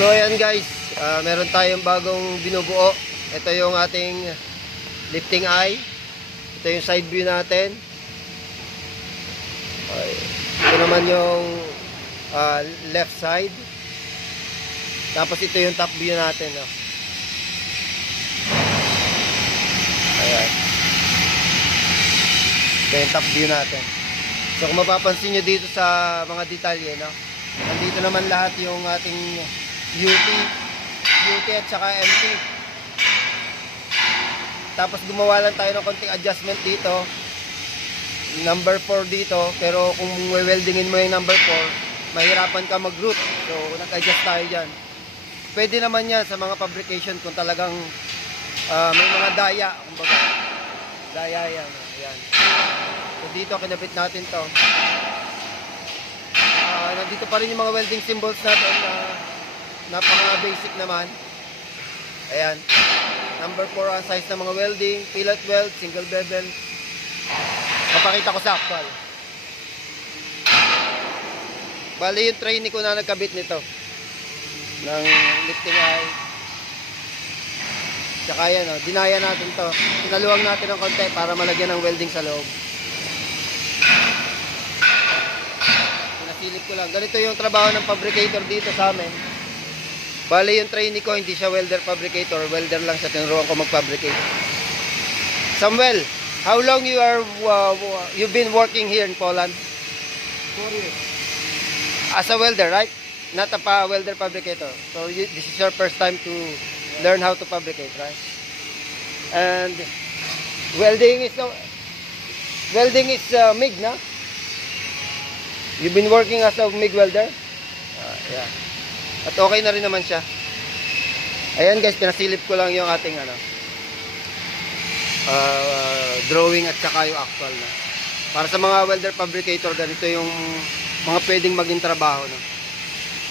So ayan guys, meron tayong bagong binubuo. Ito yung ating lifting eye. Ito yung side view natin. Okay. Ito naman yung left side. Tapos ito yung top view natin. No? Ayan. Ito yung top view natin. So kung mapapansin nyo dito sa mga detalye, no? Nandito naman lahat yung ating UT at saka MT. Tapos gumawa lang tayo ng konting adjustment dito. Number 4 dito. Pero kung weldingin mo yung number 4, mahirapan ka mag-root. So nag-adjust tayo dyan. Pwede naman yan sa mga fabrication kung talagang may mga daya. Kumbaga, daya yan. Ayan. So dito kinabit natin to. Nandito pa rin yung mga welding symbols natin na napaka basic naman. Ayan. Number 4 ang size ng mga welding, fillet weld, single bevel. Papakita ko sa actual. Bali yung trainee ko na nagkabit nito ng lifting eye. Tsaka yan, dinaya natin to. Pinaluwag natin ng konti para malagyan ng welding sa loob. Pinasilip ko lang. Ganito yung trabaho ng fabricator dito sa amin. Bali yung trainee ko, hindi siya welder fabricator. Welder lang siya, tinuruan ko mag-fabricate. Samuel, how long you've been working here in Poland? 4 years. As a welder, right? Not a welder fabricator. So this is your first time to learn how to fabricate, right? And welding is MIG, no? You've been working as a MIG welder? Yeah. At okay na rin naman siya. Ayan guys, pinasilip ko lang yung ating drawing at saka yung actual na. Para sa mga welder fabricator, ganito yung mga pwedeng maging trabaho, no?